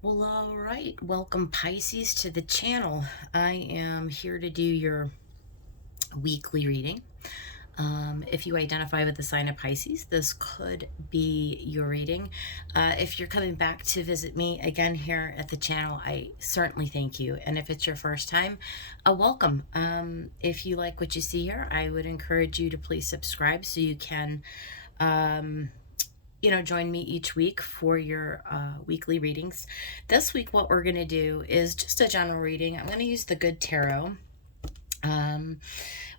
Well, all right. Welcome, Pisces, to the channel. I am here to do your weekly reading. If you identify with the sign of Pisces, this could be your reading. If you're coming back to visit me again here at the channel, I certainly thank you. And if it's your first time, welcome. If you like what you see here, I would encourage you to please subscribe so you can join me each week for your weekly readings. This week, what we're going to do is just a general reading. I'm going to use the Good Tarot.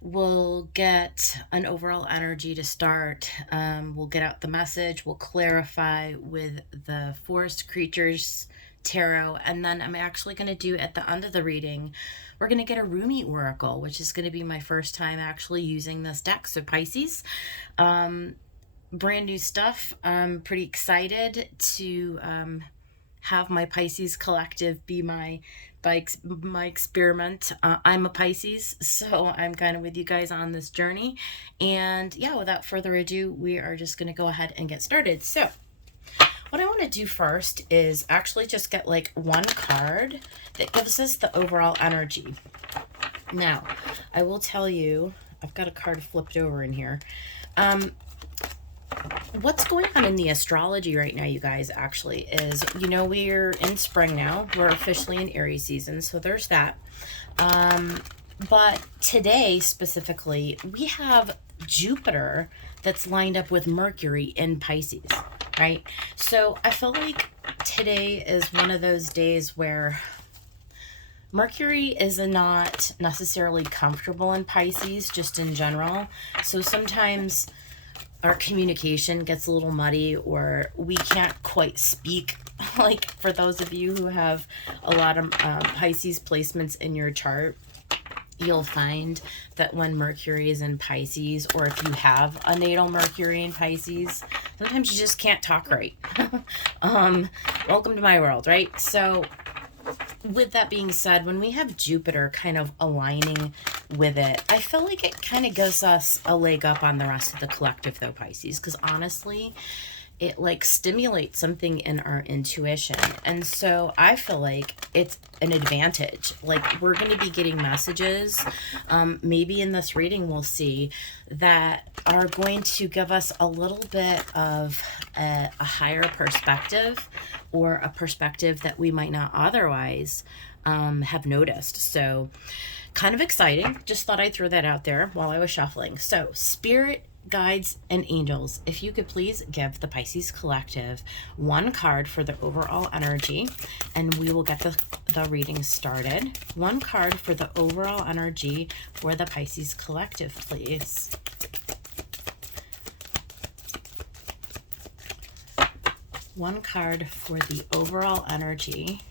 We'll get an overall energy to start. We'll get out the message. We'll clarify with the Forest Creatures Tarot. And then I'm actually going to do, at the end of the reading, we're going to get a Rumi Oracle, which is going to be my first time actually using this deck. So Pisces, brand new stuff. I'm pretty excited to have my Pisces collective be my experiment. I'm a Pisces, so I'm kind of with you guys on this journey. And yeah, without further ado, we are just going to go ahead and get started. So what I want to do first is actually just get like one card that gives us the overall energy. Now, I will tell you, I've got a card flipped over in here. What's going on in the astrology right now, you guys, actually is, we're in spring now. We're officially in Aries season, so there's that. But today, specifically, we have Jupiter that's lined up with Mercury in Pisces, right? So I feel like today is one of those days where Mercury is not necessarily comfortable in Pisces, just in general. So sometimes our communication gets a little muddy, or we can't quite speak. Like for those of you who have a lot of Pisces placements in your chart, you'll find that when Mercury is in Pisces, or if you have a natal Mercury in Pisces, sometimes you just can't talk right. Welcome to my world, right? So with that being said, when we have Jupiter kind of aligning with it, I feel like it kind of gives us a leg up on the rest of the collective, though, Pisces, because honestly, it like stimulates something in our intuition. And so I feel like it's an advantage. Like we're going to be getting messages, maybe in this reading we'll see, that are going to give us a little bit of a higher perspective, or a perspective that we might not otherwise have noticed. So kind of exciting. Just thought I'd throw that out there while I was shuffling. So spirit, guides, and angels, if you could please give the Pisces collective one card for the overall energy, and we will get the reading started. One card for the overall energy for the Pisces collective, please. One card for the overall energy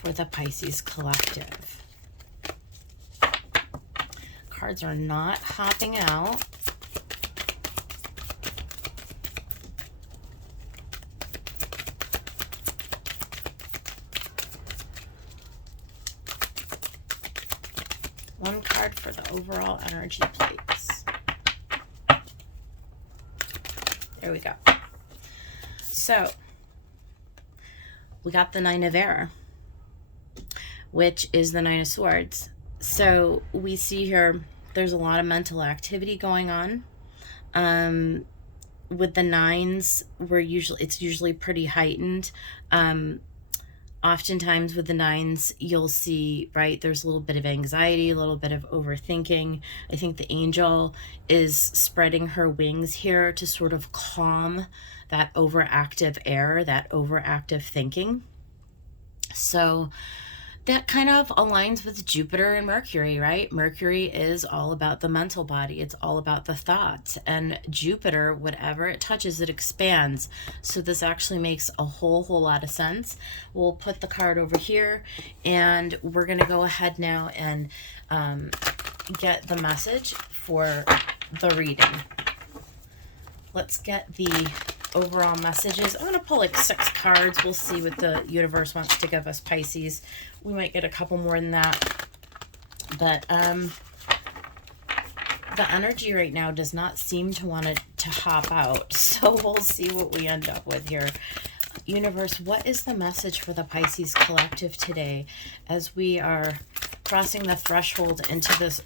for the Pisces collective. Cards are not hopping out. One card for the overall energy, please. There we go. So, we got the Nine of Air, which is the Nine of Swords. So, we see here, there's a lot of mental activity going on. With the nines, it's usually pretty heightened. Oftentimes with the nines, you'll see, right, there's a little bit of anxiety, a little bit of overthinking. I think the angel is spreading her wings here to sort of calm that overactive air, that overactive thinking. So that kind of aligns with Jupiter and Mercury, right? Mercury is all about the mental body. It's all about the thoughts. And Jupiter, whatever it touches, it expands. So this actually makes a whole lot of sense. We'll put the card over here, and we're going to go ahead now and get the message for the reading. Let's get the overall messages. I'm going to pull like 6 cards. We'll see what the universe wants to give us, Pisces. We might get a couple more than that. But the energy right now does not seem to want to hop out. So we'll see what we end up with here. Universe, what is the message for the Pisces collective today as we are crossing the threshold into this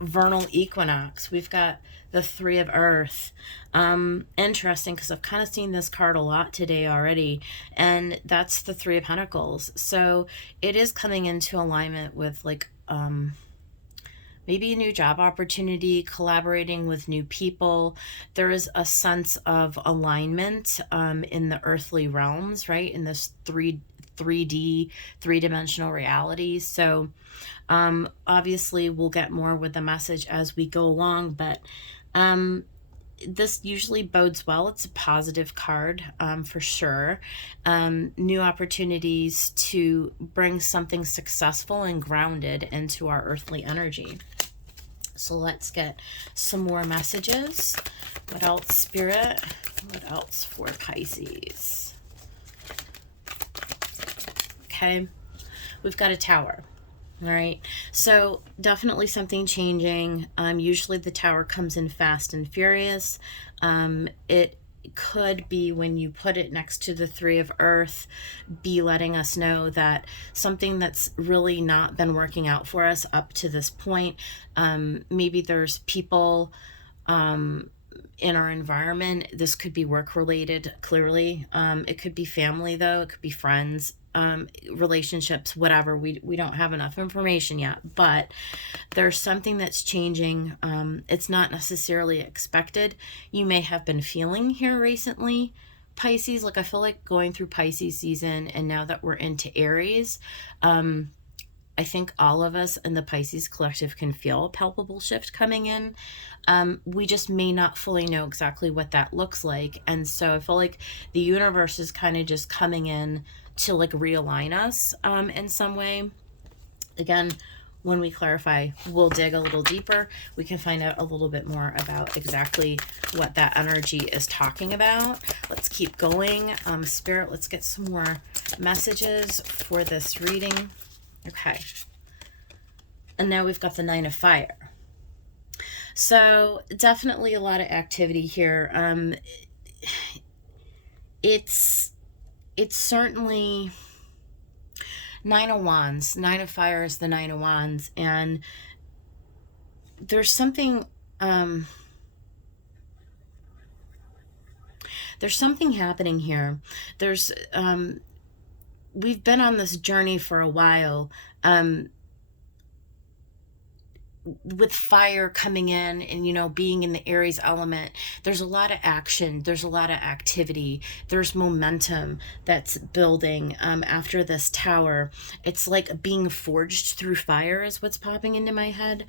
vernal equinox? We've got the Three of Earth. Interesting, because I've kind of seen this card a lot today already, and that's the Three of Pentacles. So it is coming into alignment with like maybe a new job opportunity, collaborating with new people. There is a sense of alignment in the earthly realms, right? In this 3D, three-dimensional reality. So obviously we'll get more with the message as we go along, but this usually bodes well. It's a positive card for sure. New opportunities to bring something successful and grounded into our earthly energy. So let's get some more messages. What else, Spirit? What else for Pisces? Okay, we've got a Tower. All right, so definitely something changing. Usually the Tower comes in fast and furious. It could be, when you put it next to the Three of Earth, be letting us know that something that's really not been working out for us up to this point. Maybe there's people in our environment. This could be work related, clearly. It could be family, though. It could be friends, relationships, whatever. We don't have enough information yet, but there's something that's changing. It's not necessarily expected. You may have been feeling here recently, Pisces. Like, I feel like going through Pisces season, and now that we're into Aries, I think all of us in the Pisces collective can feel a palpable shift coming in. We just may not fully know exactly what that looks like. And so I feel like the universe is kind of just coming in to like realign us in some way. Again, when we clarify, we'll dig a little deeper. We can find out a little bit more about exactly what that energy is talking about. Let's keep going. Spirit, let's get some more messages for this reading. Okay. And now we've got the Nine of Fire. So definitely a lot of activity here. It's certainly Nine of Wands. Nine of Fire is the Nine of Wands. And there's something happening here. There's we've been on this journey for a while, with fire coming in and, you know, being in the Aries element. There's a lot of action. There's a lot of activity. There's momentum that's building after this Tower. It's like being forged through fire is what's popping into my head.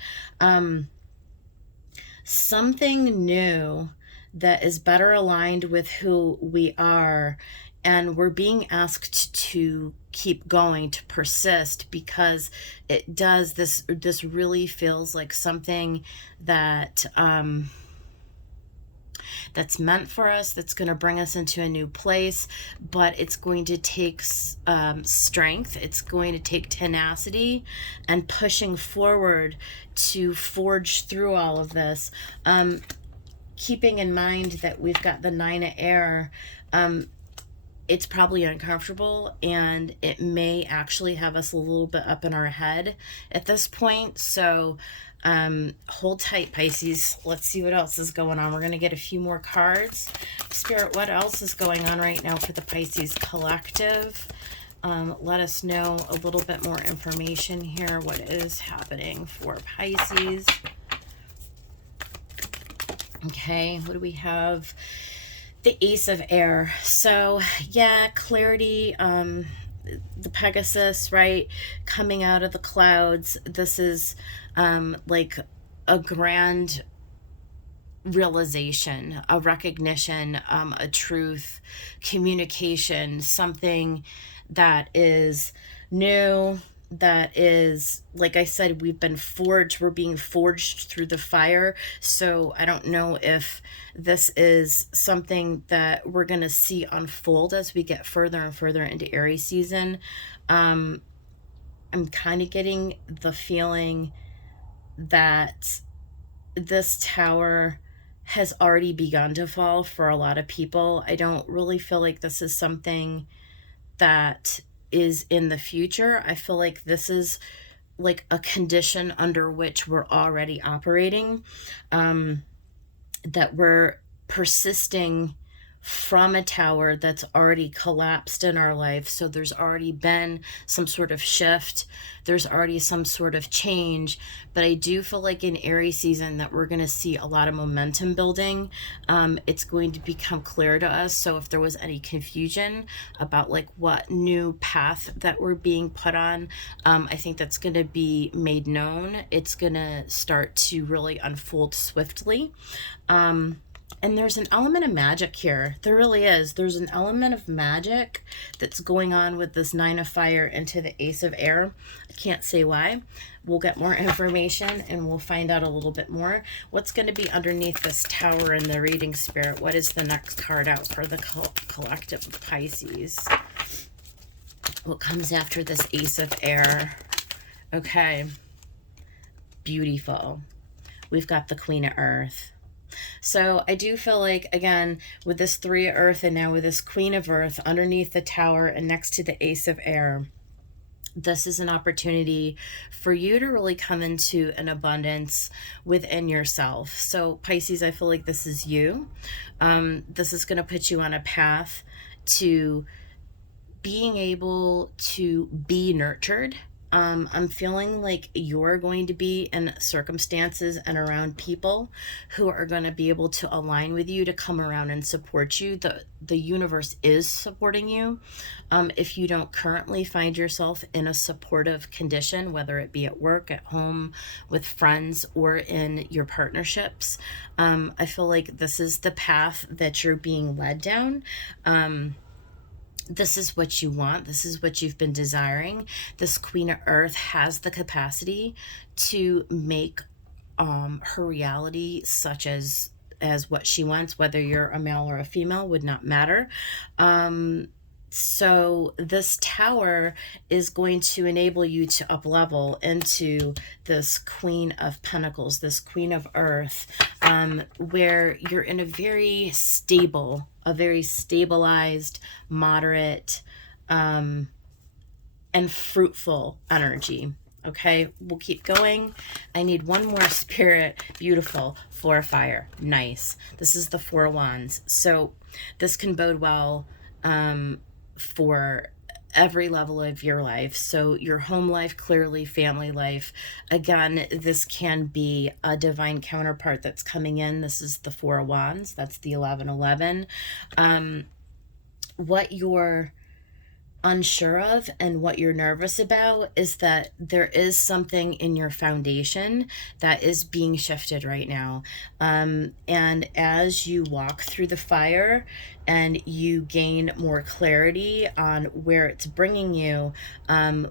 Something new that is better aligned with who we are, and we're being asked to keep going, to persist, because it does this really feels like something that that's meant for us, that's going to bring us into a new place, but it's going to take strength. It's going to take tenacity and pushing forward to forge through all of this. Keeping in mind that we've got the Nine of Air, it's probably uncomfortable, and it may actually have us a little bit up in our head at this point. So hold tight, Pisces. Let's see what else is going on. We're going to get a few more cards. Spirit, what else is going on right now for the Pisces collective? Let us know a little bit more information here. What is happening for Pisces? Okay, what do we have? The Ace of Air. So yeah, clarity, the Pegasus, right, coming out of the clouds. This is like a grand realization, a recognition, a truth, communication, something that is new, that is, like I said, we've been forged, we're being forged through the fire. So I don't know if this is something that we're going to see unfold as we get further and further into Aries season. I'm kind of getting the feeling that this Tower has already begun to fall for a lot of people. I don't really feel like this is something that is in the future. I feel like this is like a condition under which we're already operating, that we're persisting from a tower that's already collapsed in our life. So there's already been some sort of shift, there's already some sort of change. But I do feel like in Aries season that we're going to see a lot of momentum building. It's going to become clear to us. So if there was any confusion about like what new path that we're being put on, I think that's going to be made known. It's going to start to really unfold swiftly. And there's an element of magic here. There really is. There's an element of magic that's going on with this Nine of Fire into the Ace of Air. I can't say why. We'll get more information and we'll find out a little bit more. What's going to be underneath this Tower in the reading, Spirit? What is the next card out for the collective of Pisces? What comes after this Ace of Air? Okay. Beautiful. We've got the Queen of Earth. So I do feel like, again, with this Three of Earth and now with this Queen of Earth underneath the Tower and next to the Ace of Air, this is an opportunity for you to really come into an abundance within yourself. So Pisces, I feel like this is you. This is going to put you on a path to being able to be nurtured. I'm feeling like you're going to be in circumstances and around people who are going to be able to align with you to come around and support you. The universe is supporting you. If you don't currently find yourself in a supportive condition, whether it be at work, at home, with friends, or in your partnerships, I feel like this is the path that you're being led down. This is what you want. This is what you've been desiring. This Queen of Earth has the capacity to make her reality such as what she wants. Whether you're a male or a female would not matter. So this Tower is going to enable you to up level into this Queen of Pentacles, this Queen of Earth, where you're in a very stabilized, moderate, and fruitful energy. Okay, we'll keep going. I need one more, Spirit. Beautiful. Four of Fire. Nice. This is the Four of Wands. So this can bode well for every level of your life. So your home life, clearly family life. Again, this can be a divine counterpart that's coming in. This is the Four of Wands. That's the 1111. What you're unsure of and what you're nervous about is that there is something in your foundation that is being shifted right now. And as you walk through the fire and you gain more clarity on where it's bringing you,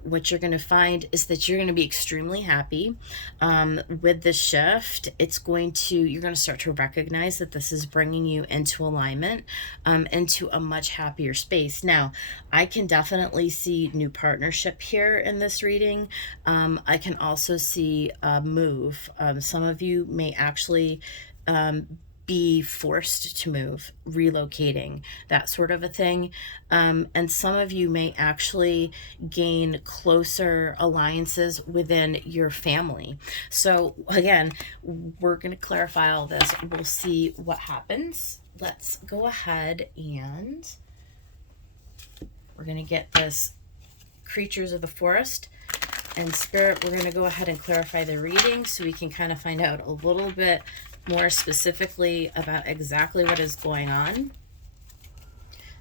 what you're going to find is that you're going to be extremely happy with this shift. You're going to start to recognize that this is bringing you into alignment, into a much happier space. Now, I can definitely see new partnership here in this reading. I can also see a move. Some of you may actually be forced to move, relocating, that sort of a thing. And some of you may actually gain closer alliances within your family. So again, we're going to clarify all this. We'll see what happens. Let's go ahead and we're going to get this Creatures of the Forest and Spirit. We're going to go ahead and clarify the reading so we can kind of find out a little bit more specifically about exactly what is going on.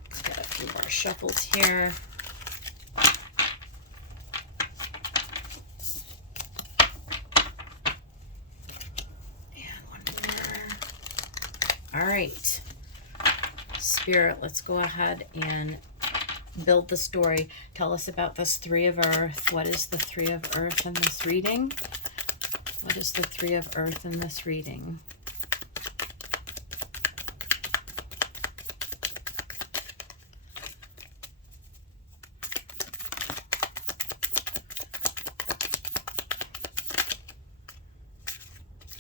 Let's get a few more shuffles here. And one more. All right. Spirit, let's go ahead and build the story. Tell us about this Three of Earth. What is the Three of Earth in this reading? What is the Three of Earth in this reading?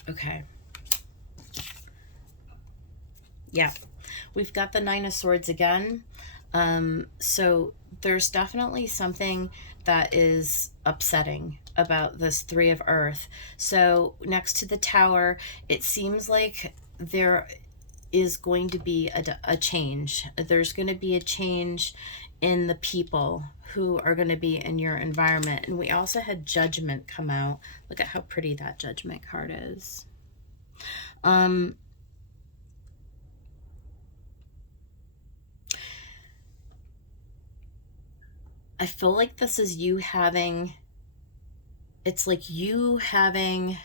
Okay. Yeah. We've got the Nine of Swords again. So there's definitely something that is upsetting about this Three of Earth. So next to the Tower, it seems like there is going to be a change. There's going to be a change in the people who are going to be in your environment. And we also had Judgment come out. Look at how pretty that Judgment card is. Um, I feel like this is you having, it's like you having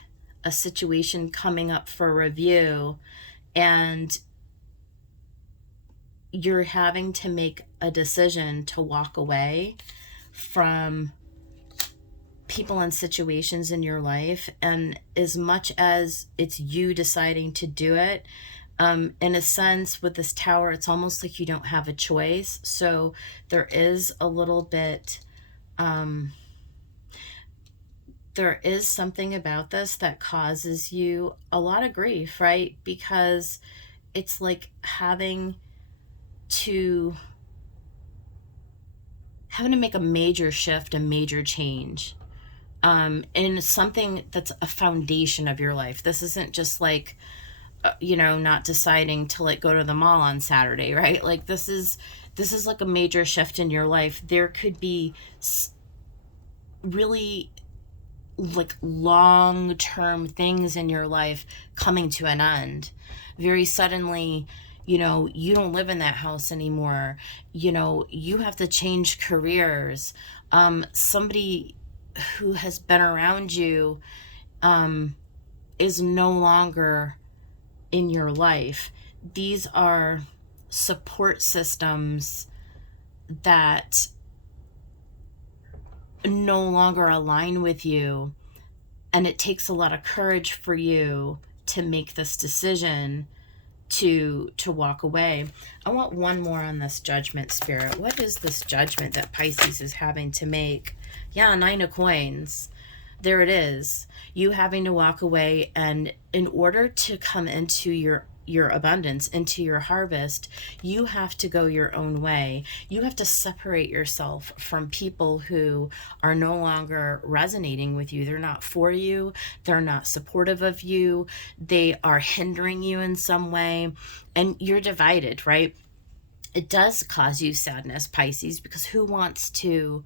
a situation coming up for review, and you're having to make a decision to walk away from people and situations in your life. And as much as it's you deciding to do it, in a sense, with this Tower, it's almost like you don't have a choice. So there is a little bit, there is something about this that causes you a lot of grief, right? Because it's like to having to make a major shift, a major change, in something that's a foundation of your life. This isn't just like, not deciding to like go to the mall on Saturday, right? Like this is like a major shift in your life. There could be really like long-term things in your life coming to an end very suddenly. You don't live in that house anymore. You have to change careers. Somebody who has been around you is no longer in your life. These are support systems that no longer align with you, and it takes a lot of courage for you to make this decision to walk away. I want one more on this Judgment, Spirit. What is this judgment that Pisces is having to make? Yeah, Nine of Coins. There it is. You having to walk away, and in order to come into your abundance, into your harvest, you have to go your own way. You have to separate yourself from people who are no longer resonating with you. They're not for you. They're not supportive of you. They are hindering you in some way, and you're divided, right? It does cause you sadness, Pisces, because who wants to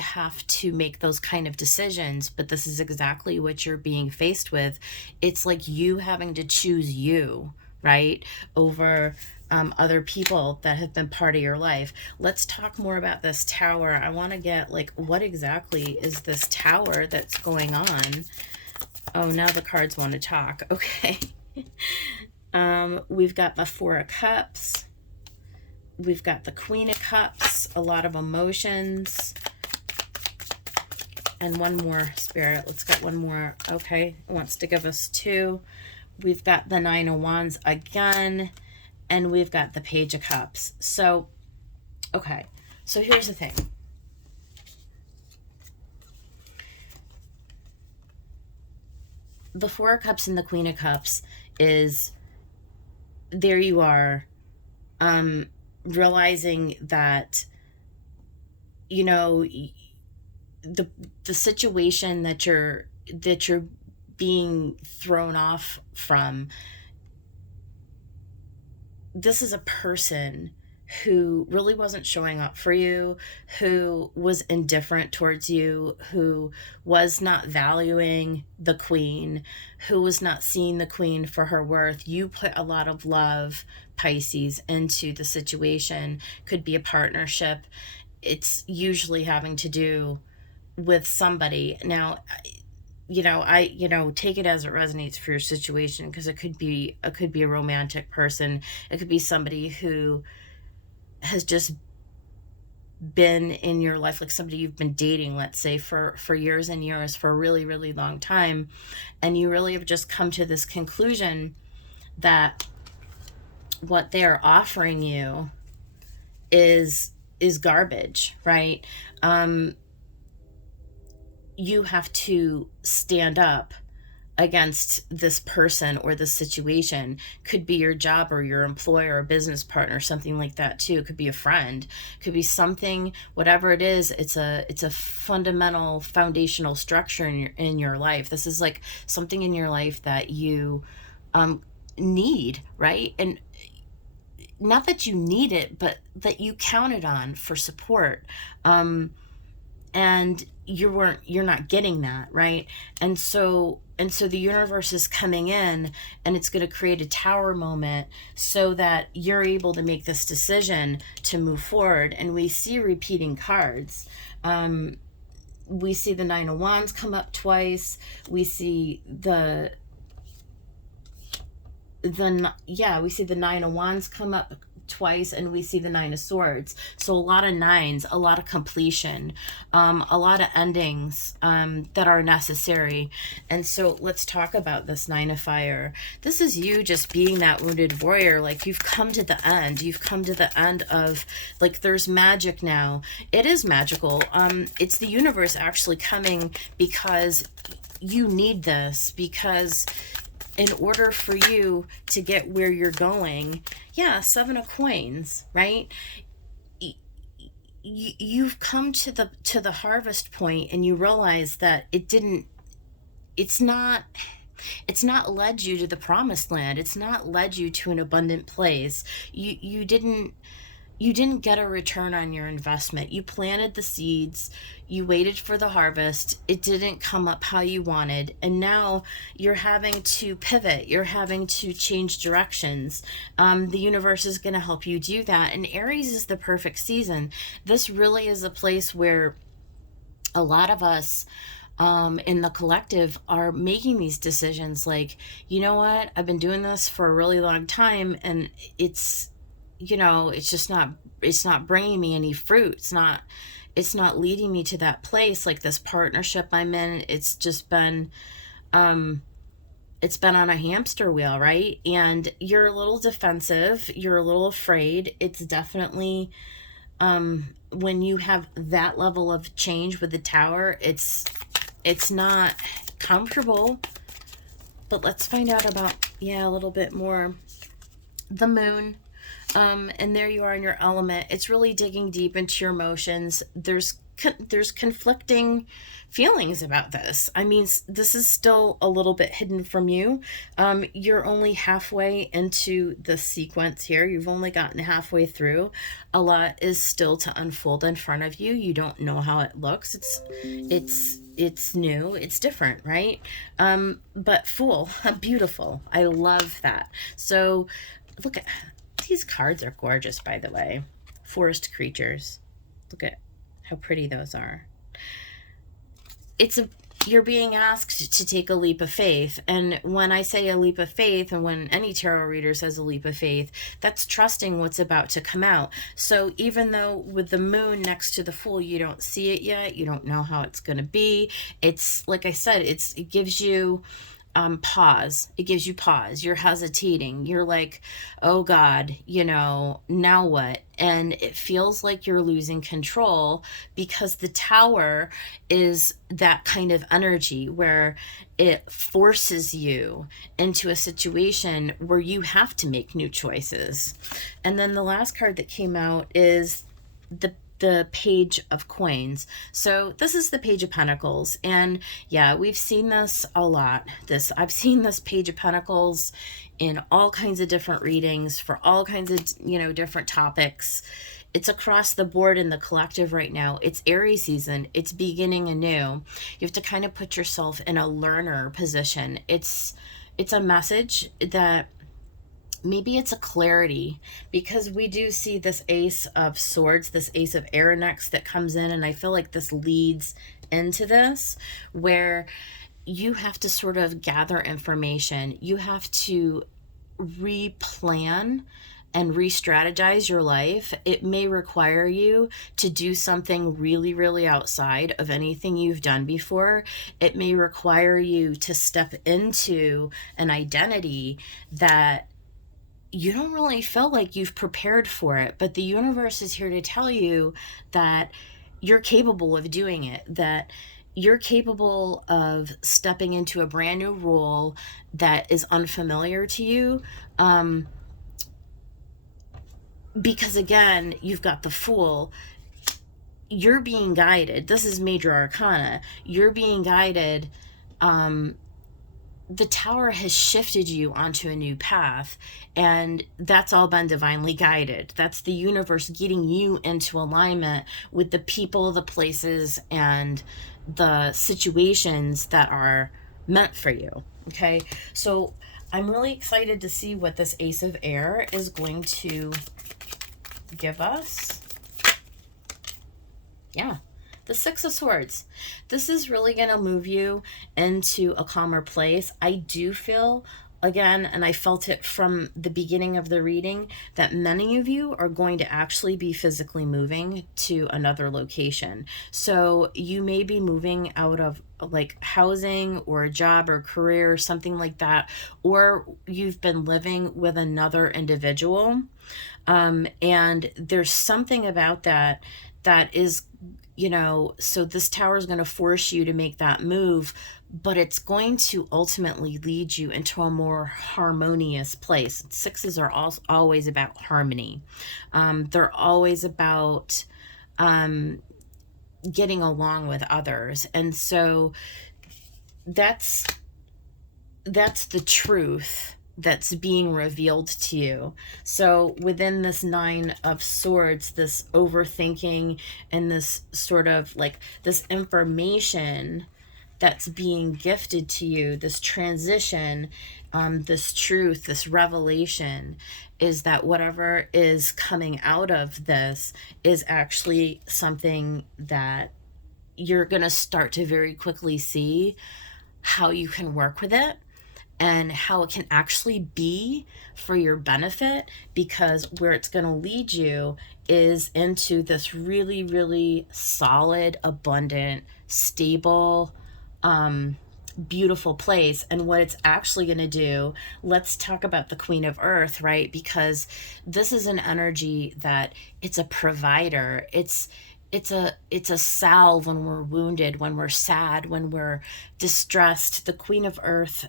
have to make those kind of decisions? But this is exactly what you're being faced with. It's like you having to choose you, right, over other people that have been part of your life. Let's talk more about this Tower. I want to get like, what exactly is this Tower that's going on? Oh, now the cards want to talk. Okay. We've got the Four of Cups. We've got the Queen of Cups, a lot of emotions. And one more, Spirit. Let's get one more. Okay, it wants to give us two. We've got the Nine of Wands again. And we've got the Page of Cups. So, okay. So here's the thing. The Four of Cups and the Queen of Cups is, there you are, realizing that the situation that you're being thrown off from, this is a person who really wasn't showing up for you, who was indifferent towards you, who was not valuing the Queen, who was not seeing the Queen for her worth. You put a lot of love, Pisces, into the situation. Could be a partnership. It's usually having to do with somebody. Now, take it as it resonates for your situation, because it could be a romantic person. It could be somebody who has just been in your life, like somebody you've been dating, let's say, for years and years, for a really, really long time. And you really have just come to this conclusion that what they're offering you is garbage, right? You have to stand up against this person or this situation. Could be your job or your employer or business partner, something like that too. It could be a friend, could be something, whatever it is. It's a fundamental foundational structure in your life. This is like something in your life that you need, right? And not that you need it, but that you counted on for support. And you're not getting that, right? And so the universe is coming in, and it's going to create a tower moment so that you're able to make this decision to move forward. And we see repeating cards. We see the Nine of Wands come up twice. We see the Nine of Wands come up twice, and we see the Nine of Swords. So a lot of nines, a lot of completion, a lot of endings that are necessary. And so let's talk about this Nine of Fire. This is you just being that wounded warrior. Like, you've come to the end. You've come to the end of, like, there's magic now. It is magical. It's the universe actually coming because you need this, because in order for you to get where you're going, Seven of Coins, right? You've come to the harvest point, and you realize that it's not led you to the promised land. It's not led you to an abundant place. You didn't get a return on your investment. You planted the seeds, you waited for the harvest, it didn't come up how you wanted, and now you're having to pivot, you're having to change directions. The universe is going to help you do that, and Aries is the perfect season. This really is a place where a lot of us in the collective are making these decisions like, you know what, I've been doing this for a really long time, and it's just not bringing me any fruit. It's not leading me to that place. Like this partnership I'm in, it's just been, it's been on a hamster wheel, right? And you're a little defensive, you're a little afraid. It's definitely, when you have that level of change with the Tower, it's not comfortable. But let's find out about, a little bit more. The Moon. And there you are in your element. It's really digging deep into your emotions. There's conflicting feelings about this. I mean, this is still a little bit hidden from you. You're only halfway into the sequence here. You've only gotten halfway through. A lot is still to unfold in front of you. You don't know how it looks. It's new. It's different, right? But full, beautiful. I love that. So look at these cards are gorgeous, by the way. Forest creatures. Look at how pretty those are. You're being asked to take a leap of faith. And when I say a leap of faith, and when any tarot reader says a leap of faith, that's trusting what's about to come out. So even though with the Moon next to the Fool, you don't see it yet, you don't know how it's going to be. It's, like I said, it gives you pause. It gives you pause. You're hesitating. You're like, oh God, now what? And it feels like you're losing control, because the Tower is that kind of energy where it forces you into a situation where you have to make new choices. And then the last card that came out is the Page of Coins. So this is the Page of Pentacles, and we've seen this a lot. I've seen this Page of Pentacles in all kinds of different readings for all kinds of different topics. It's across the board in the collective right now. It's Aries season. It's beginning anew. You have to kind of put yourself in a learner position. It's a message that maybe it's a clarity, because we do see this Ace of Swords, this Ace of Air next that comes in, and I feel like this leads into this, where you have to sort of gather information. You have to replan and re-strategize your life. It may require you to do something really, really outside of anything you've done before. It may require you to step into an identity that you don't really feel like you've prepared for it, but the universe is here to tell you that you're capable of doing it, that you're capable of stepping into a brand new role that is unfamiliar to you. Because again, you've got the Fool. You're being guided. This is major arcana. You're being guided. The Tower has shifted you onto a new path, and that's all been divinely guided. That's the universe getting you into alignment with the people, the places, and the situations that are meant for you. Okay, so I'm really excited to see what this Ace of Air is going to give us. Yeah, the Six of Swords. This is really going to move you into a calmer place. I do feel, again, and I felt it from the beginning of the reading, that many of you are going to actually be physically moving to another location. So you may be moving out of like housing or a job or career or something like that, or you've been living with another individual. And there's something about that is, so this Tower is going to force you to make that move, but it's going to ultimately lead you into a more harmonious place. Sixes are always about harmony. They're always about getting along with others. And so that's the truth that's being revealed to you. So within this Nine of Swords, this overthinking and this sort of like this information that's being gifted to you, this transition, this truth, this revelation, is that whatever is coming out of this is actually something that you're going to start to very quickly see how you can work with it and how it can actually be for your benefit, because where it's going to lead you is into this really, really solid, abundant, stable, beautiful place. And what it's actually going to do, let's talk about the Queen of Earth, right? Because this is an energy that it's a provider. It's a salve when we're wounded, when we're sad, when we're distressed. The Queen of Earth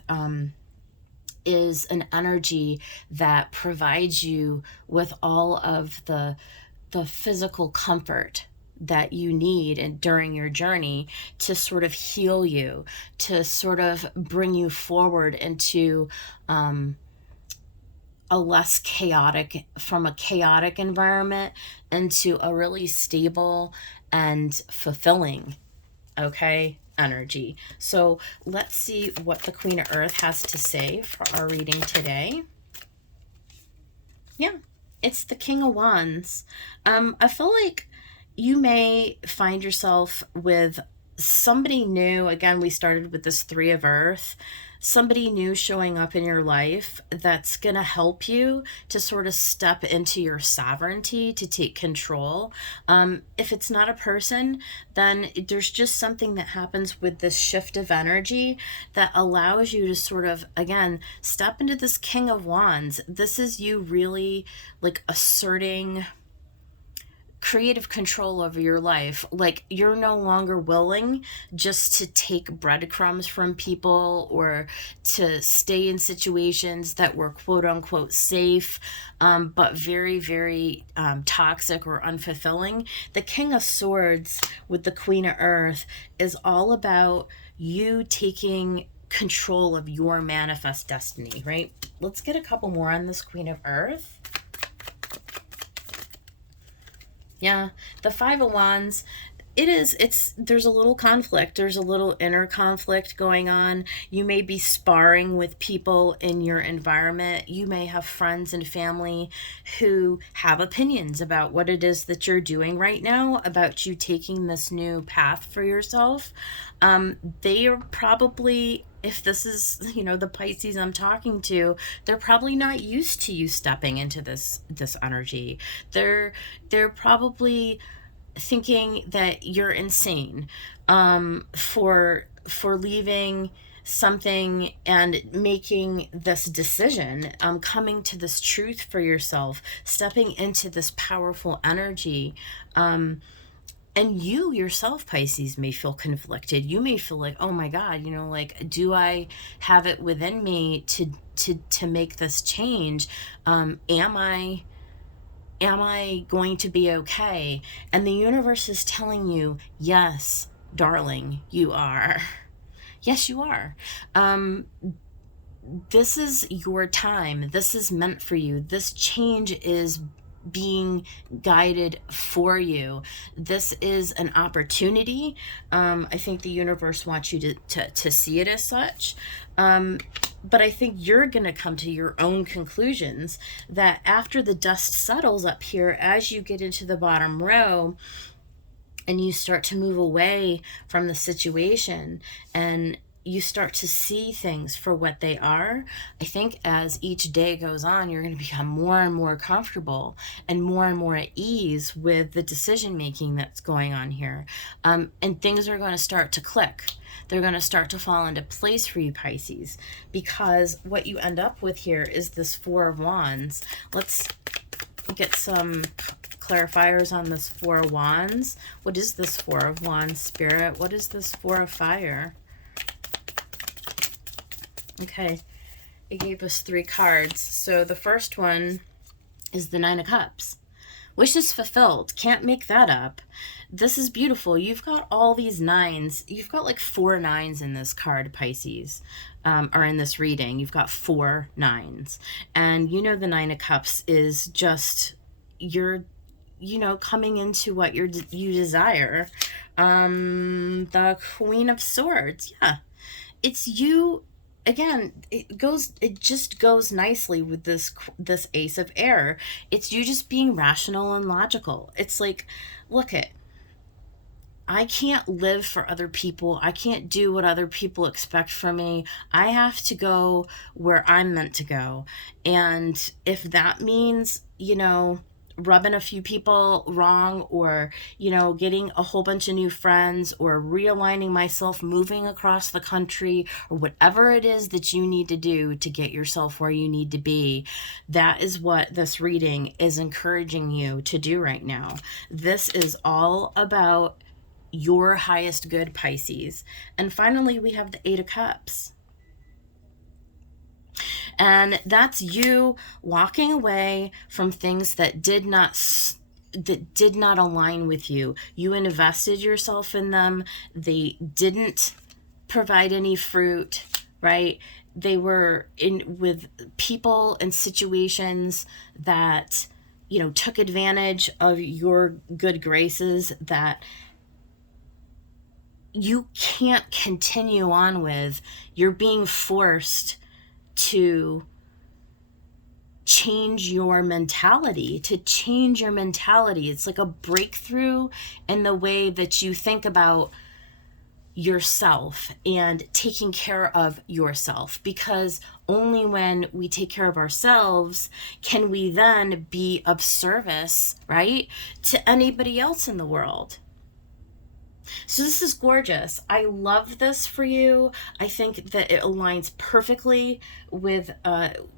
is an energy that provides you with all of the physical comfort that you need and during your journey to sort of heal you, to sort of bring you forward into a less chaotic, from a chaotic environment into a really stable and fulfilling, energy. So let's see what the Queen of Earth has to say for our reading today. Yeah, it's the King of Wands. I feel like you may find yourself with somebody new. Again, we started with this Three of Earth. Somebody new showing up in your life that's going to help you to sort of step into your sovereignty, to take control. If it's not a person, then there's just something that happens with this shift of energy that allows you to sort of, again, step into this King of Wands. This is you really like asserting creative control over your life. Like, you're no longer willing just to take breadcrumbs from people or to stay in situations that were quote unquote safe, but very, very toxic or unfulfilling. The King of Swords with the Queen of Earth is all about you taking control of your manifest destiny, right? Let's get a couple more on this Queen of Earth. Yeah, the Five of Wands, there's a little conflict. There's a little inner conflict going on. You may be sparring with people in your environment. You may have friends and family who have opinions about what it is that you're doing right now, about you taking this new path for yourself. They are probably, if this is, the Pisces I'm talking to, they're probably not used to you stepping into this energy. They're probably thinking that you're insane for leaving something and making this decision, coming to this truth for yourself, stepping into this powerful energy. And And you yourself, Pisces, may feel conflicted. You may feel like, oh my God, you know, like, do I have it within me to make this change? Am I going to be okay? And the universe is telling you, yes, darling, you are. Yes, you are. This is your time. This is meant for you. This change is being guided for you. This is an opportunity. I think the universe wants you to see it as such. But I think you're going to come to your own conclusions that after the dust settles up here, as you get into the bottom row and you start to move away from the situation and you start to see things for what they are, I think as each day goes on, you're going to become more and more comfortable and more at ease with the decision making that's going on here. And things are going to start to click. They're going to start to fall into place for you, Pisces, because what you end up with here is this Four of Wands. Let's get some clarifiers on this Four of Wands. What is this Four of Wands, Spirit? What is this Four of Fire? Okay, it gave us 3 cards. So the first one is the Nine of Cups. Wishes fulfilled. Can't make that up. This is beautiful. You've got all these 9s. You've got like 4 9s in this card, Pisces, or in this reading. You've got 4 9s. And you know the Nine of Cups is just you're, you know, coming into what you desire. The Queen of Swords. Yeah. It's you. Again, it just goes nicely with this Ace of Air. It's you just being rational and logical. It's like, look I can't live for other people. I can't do what other people expect from me. I have to go where I'm meant to go. And if that means, you know, rubbing a few people wrong, or, you know, getting a whole bunch of new friends, or realigning myself, moving across the country, or whatever it is that you need to do to get yourself where you need to be, that is what this reading is encouraging you to do right now. This is all about your highest good, Pisces. And finally, we have the Eight of Cups. And that's you walking away from things that did not align with you. You invested yourself in them. They didn't provide any fruit, right? They were in with people and situations that, you know, took advantage of your good graces that you can't continue on with. You're being forced to change your mentality, It's like a breakthrough in the way that you think about yourself and taking care of yourself, because only when we take care of ourselves can we then be of service, right, to anybody else in the world. So this is gorgeous. I love this for you. I think that it aligns perfectly with,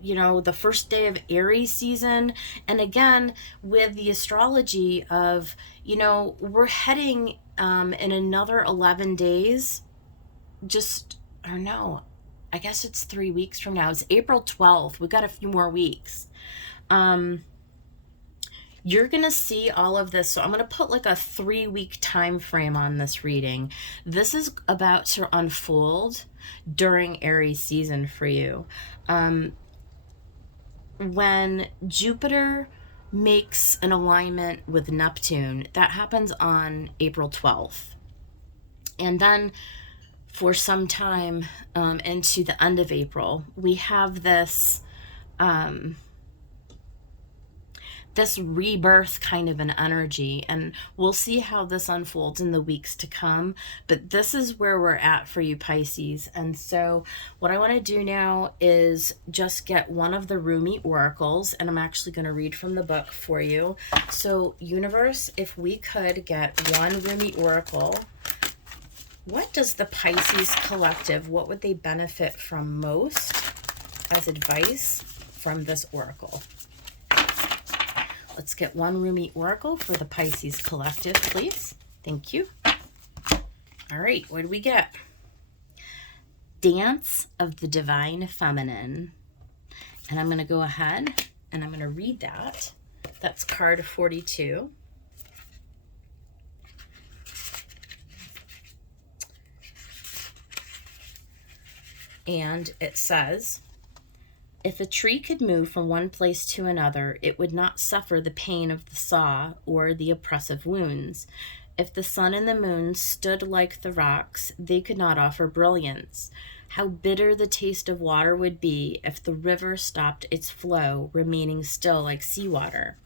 you know, the first day of Aries season. And again, with the astrology of, you know, we're heading in another 11 days. I guess it's 3 weeks from now. It's April 12th. We've got a few more weeks. You're going to see all of this. So I'm going to put like a 3-week time frame on this reading. This is about to unfold during Aries season for you. When Jupiter makes an alignment with Neptune, that happens on April 12th. And then for some time into the end of April, we have this this rebirth kind of an energy, and we'll see how this unfolds in the weeks to come, but this is where we're at for you, Pisces. And so what I want to do now is just get one of the Rumi oracles, and I'm actually going to read from the book for you. So universe, if we could get one Rumi oracle, what does the Pisces collective, what would they benefit from most as advice from this oracle? Let's get one Rumi oracle for the Pisces collective, please. Thank you. All right, what do we get? Dance of the Divine Feminine. And I'm going to go ahead and I'm going to read that. That's card 42. And it says, if a tree could move from one place to another, it would not suffer the pain of the saw or the oppressive wounds. If the sun and the moon stood like the rocks, they could not offer brilliance. How bitter the taste of water would be if the river stopped its flow, remaining still like seawater.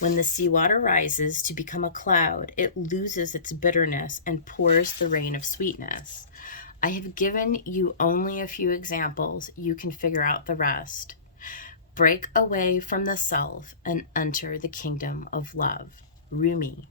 When the seawater rises to become a cloud, it loses its bitterness and pours the rain of sweetness. I have given you only a few examples. You can figure out the rest. Break away from the self and enter the kingdom of love. Rumi.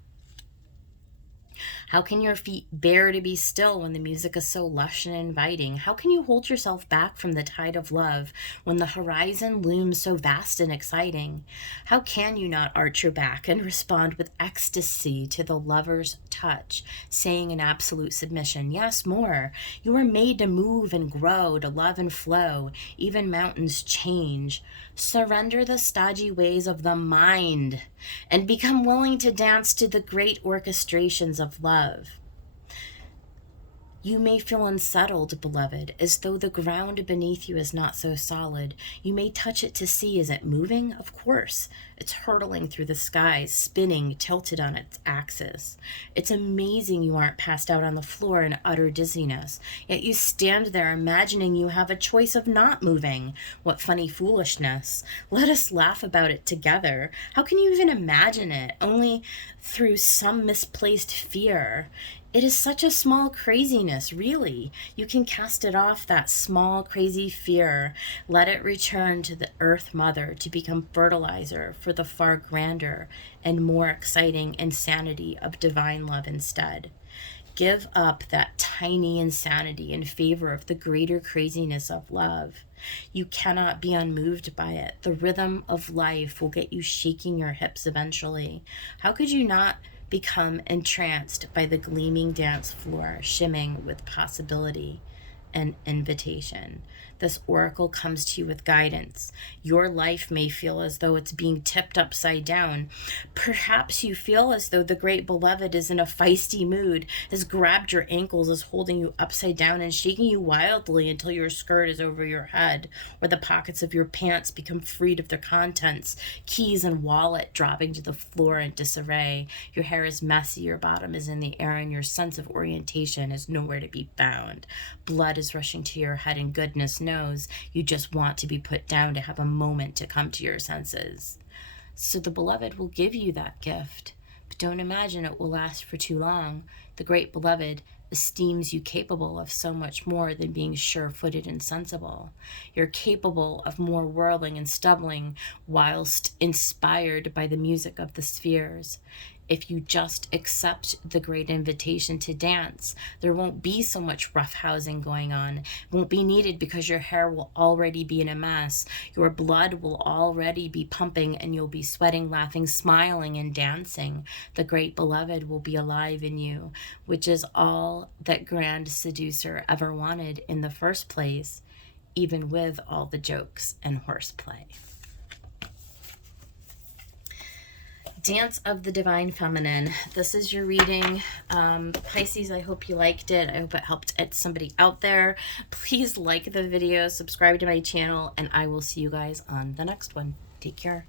How can your feet bear to be still when the music is so lush and inviting? How can you hold yourself back from the tide of love when the horizon looms so vast and exciting? How can you not arch your back and respond with ecstasy to the lover's touch, saying in absolute submission, yes, more. You are made to move and grow, to love and flow. Even mountains change. Surrender the stodgy ways of the mind and become willing to dance to the great orchestrations of love. You may feel unsettled, beloved, as though the ground beneath you is not so solid. You may touch it to see, is it moving? Of course. It's hurtling through the skies, spinning, tilted on its axis. It's amazing you aren't passed out on the floor in utter dizziness, yet you stand there imagining you have a choice of not moving. What funny foolishness. Let us laugh about it together. How can you even imagine it? Only through some misplaced fear. It is such a small craziness, really. You can cast it off, that small, crazy fear. Let it return to the Earth Mother to become fertilizer for the far grander and more exciting insanity of divine love instead. Give up that tiny insanity in favor of the greater craziness of love. You cannot be unmoved by it. The rhythm of life will get you shaking your hips eventually. How could you not become entranced by the gleaming dance floor, shimming with possibility and invitation? This oracle comes to you with guidance. Your life may feel as though it's being tipped upside down. Perhaps you feel as though the great beloved is in a feisty mood, has grabbed your ankles, is holding you upside down and shaking you wildly until your skirt is over your head, or the pockets of your pants become freed of their contents, keys and wallet dropping to the floor in disarray. Your hair is messy, your bottom is in the air, and your sense of orientation is nowhere to be found. Blood is rushing to your head, and goodness knows you just want to be put down to have a moment to come to your senses. So the beloved will give you that gift, but don't imagine it will last for too long. The great beloved esteems you capable of so much more than being sure-footed and sensible. You're capable of more whirling and stumbling whilst inspired by the music of the spheres. If you just accept the great invitation to dance, there won't be so much roughhousing going on. It won't be needed because your hair will already be in a mess. Your blood will already be pumping and you'll be sweating, laughing, smiling, and dancing. The great beloved will be alive in you, which is all that grand seducer ever wanted in the first place, even with all the jokes and horseplay. Dance of the Divine Feminine. This is your reading. Pisces, I hope you liked it. I hope it helped somebody out there. Please like the video, subscribe to my channel, and I will see you guys on the next one. Take care.